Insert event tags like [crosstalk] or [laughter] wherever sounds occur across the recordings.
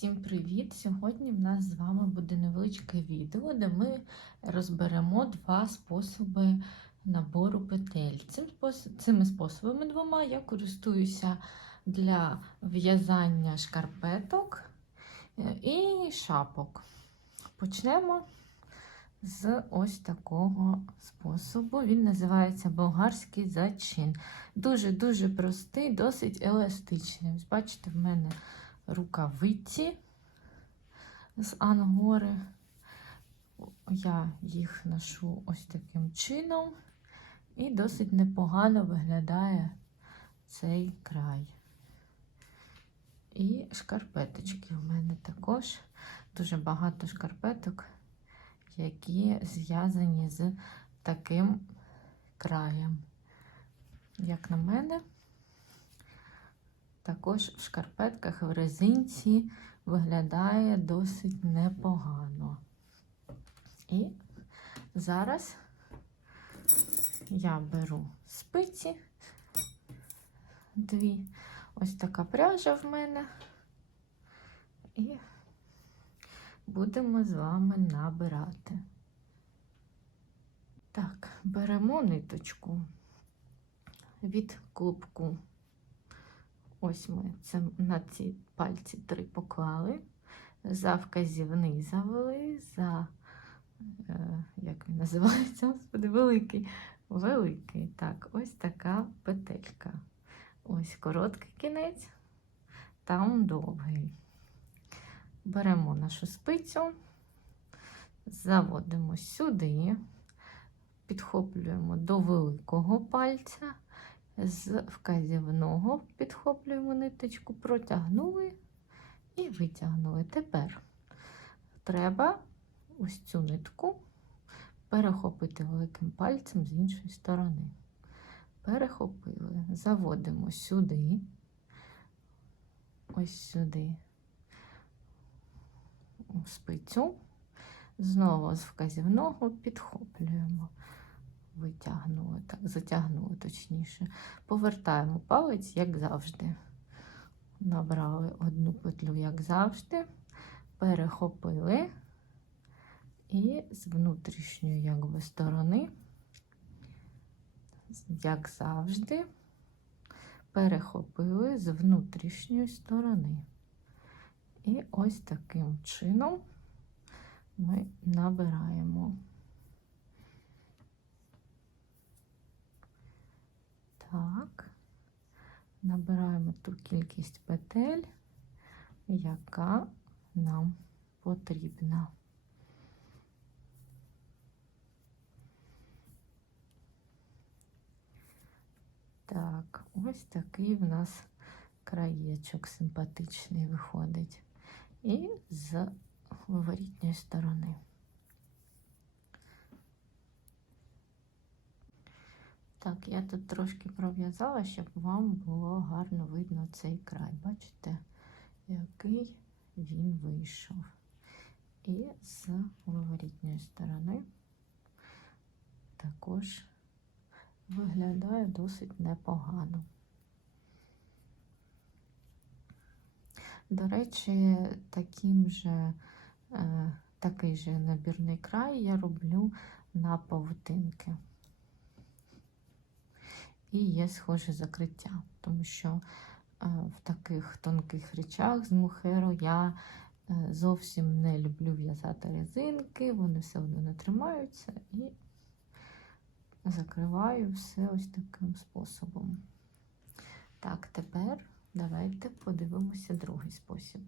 Всім привіт! Сьогодні в нас з вами буде невеличке відео, де ми розберемо два способи набору петель. Цим спос- Цими способами двома я користуюся для в'язання шкарпеток е, і шапок. Почнемо з ось такого способу. Він називається болгарський зачин. Дуже-дуже простий, досить еластичний. Бачите, в мене рукавиці з ангори. Я їх ношу ось таким чином, і досить непогано виглядає цей край. І шкарпеточки у мене також дуже багато шкарпеток, які зв'язані з таким краєм. Як на мене, також в шкарпетках в резинці виглядає досить непогано. І зараз я беру спиці, дві, ось така пряжа в мене, і будемо з вами набирати. Так, беремо ниточку від клубку. Ось ми це на ці пальці три поклали, за вказівний завели, за, е, як він називається, господи, великий, великий. Так, ось така петелька. Ось короткий кінець, там довгий. Беремо нашу спицю, заводимо сюди, підхоплюємо до великого пальця з вказівного підхоплюємо ниточку, протягнули і витягнули. Тепер треба ось цю нитку перехопити великим пальцем з іншої сторони. Перехопили, заводимо сюди, ось сюди. Спицю, знову з вказівного підхоплюємо витягнули, так, затягнули точніше. Повертаємо палець, як завжди. Набрали одну петлю, як завжди, перехопили і з внутрішньої якби, сторони, як завжди, перехопили з внутрішньої сторони. І ось таким чином ми набираємо. Так, набираємо ту кількість петель, яка нам потрібна. Так, ось такий в нас краєчок симпатичний виходить. І з виворітньої сторони. Так, я тут трошки пров'язала, щоб вам було гарно видно цей край. Бачите, який він вийшов. І з виворітньої сторони також виглядає досить непогано. До речі, таким же, е, такий же набірний край я роблю на павутинки і є схоже закриття, тому що е, в таких тонких речах з мухеру я е, зовсім не люблю в'язати резинки, вони все одно не тримаються і закриваю все ось таким способом. Так, тепер давайте подивимося другий спосіб.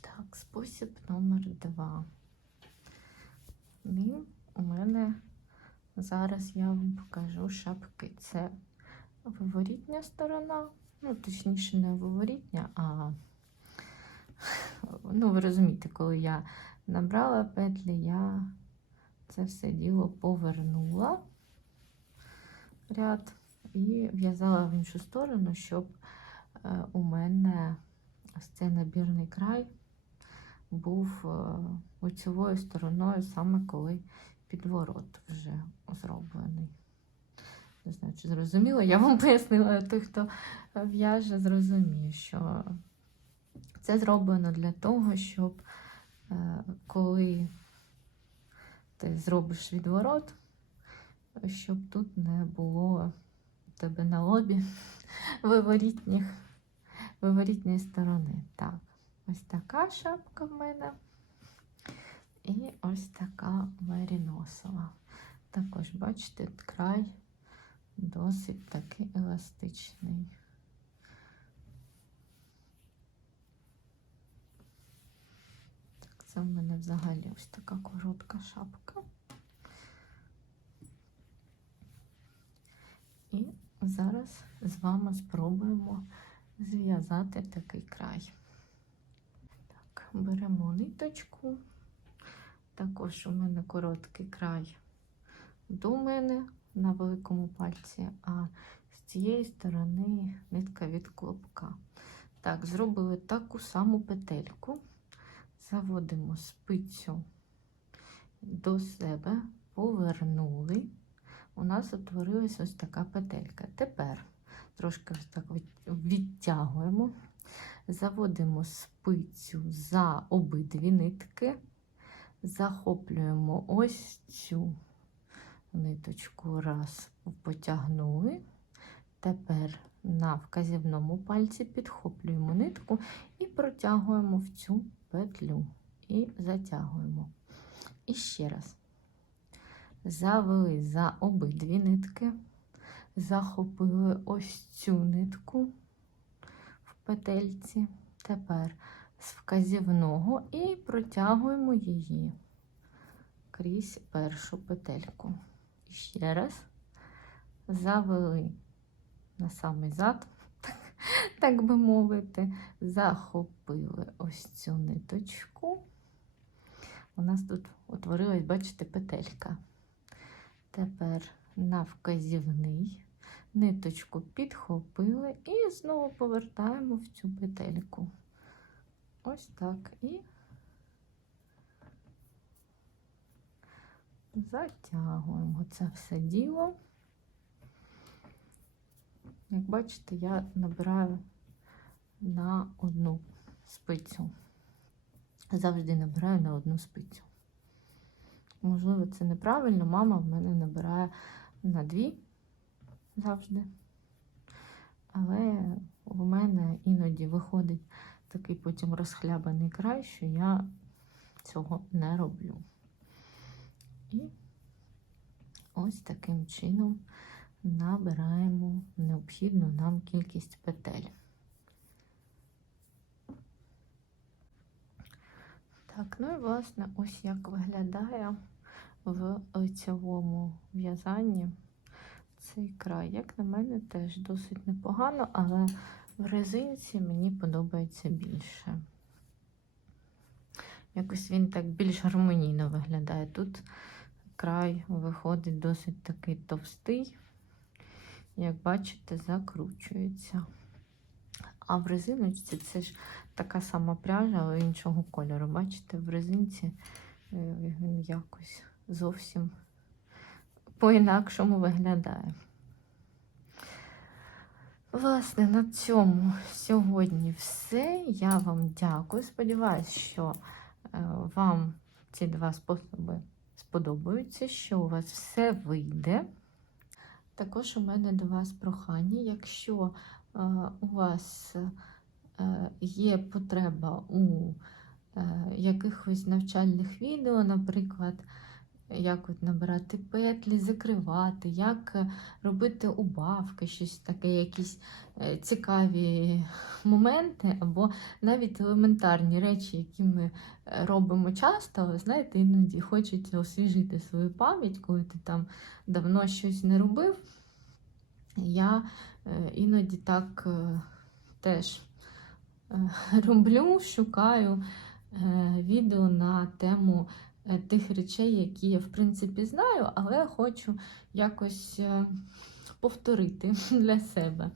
Так, спосіб номер два. Ним у мене Зараз я вам покажу шапки. Це виворітня сторона, ну, точніше, не виворітня, а ну, ви розумієте, коли я набрала петлі, я це все діло повернула ряд і в'язала в іншу сторону, щоб е, у мене ось цей набірний край був е, лицевою стороною саме коли підворот вже зроблений. Не знаю, чи зрозуміло, я вам [laughs] пояснила, той, хто в'яже, зрозуміє, що Це зроблено для того, щоб е, коли ти зробиш відворот, щоб тут не було у тебе на лобі [laughs] виворітніх, виворітньої сторони. Так, ось така шапка в мене. І ось така меріносова. Також, бачите, край досить таки еластичний. Так, це в мене взагалі ось така коротка шапка. І зараз з вами спробуємо зв'язати такий край. Так, беремо ниточку. Також у мене короткий край до мене на великому пальці, а з цієї сторони нитка від клопка. Так, зробили таку саму петельку. Заводимо спицю до себе, повернули. У нас утворилась ось така петелька. Тепер трошки ось так відтягуємо, заводимо спицю за обидві нитки, захоплюємо ось цю ниточку, раз, потягнули. Тепер на вказівному пальці підхоплюємо нитку і протягуємо в цю петлю і затягуємо. І ще раз. Завели за обидві нитки, захопили ось цю нитку в петельці. Тепер з вказівного і протягуємо її крізь першу петельку. І ще раз завели на самий зад, [laughs] так би мовити, захопили ось цю ниточку. У нас тут утворилась, бачите, петелька. Тепер на вказівний ниточку підхопили і знову повертаємо в цю петельку. Ось так і затягуємо це все діло. Як бачите, я набираю на одну спицю. Завжди набираю на одну спицю. Можливо, це неправильно, мама в мене набирає на дві завжди. Але в мене іноді виходить такий потім розхлябаний край, що я цього не роблю. І ось таким чином набираємо необхідну нам кількість петель. Так, ну і власне, ось як виглядає в лицевому в'язанні цей край. Як на мене, теж досить непогано, але в резинці мені подобається більше. Якось він так більш гармонійно виглядає. Тут край виходить досить такий товстий, як бачите, закручується. А в резиночці це ж така сама пряжа, але іншого кольору. Бачите, в резинці е, він якось зовсім по-інакшому виглядає. Власне, на цьому сьогодні все. Я вам дякую. Сподіваюсь, що е, вам ці два способи сподобаються, що у вас все вийде. Також у мене до вас прохання, якщо е, у вас е, є потреба у якихось навчальних відео, наприклад, як от набирати петлі, закривати, як е, робити убавки, щось таке, якісь е, цікаві моменти, або навіть елементарні речі, які ми е, робимо часто, знаєте, іноді хочеться освіжити свою пам'ять, коли ти там давно щось не робив. Я іноді так теж [laughs] роблю, шукаю відео на тему. Е, тих речей, які я, в принципі, знаю, але хочу якось е, повторити [laughs] для себе.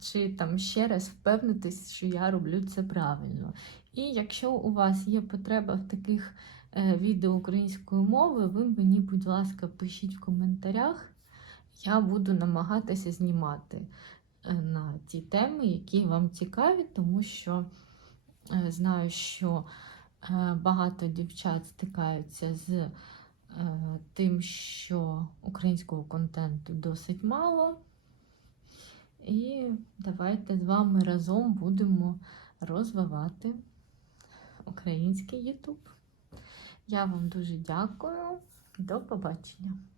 Чи там ще раз впевнитись, що я роблю це правильно. І якщо у вас є потреба в таких е, відео українською мовою, ви мені, будь ласка, пишіть в коментарях. Я буду намагатися знімати на ті теми, які вам цікаві, тому що Знаю, що багато дівчат стикаються з е, тим, що українського контенту досить мало. І давайте з вами разом будемо розвивати український YouTube. Я вам дуже дякую. До побачення.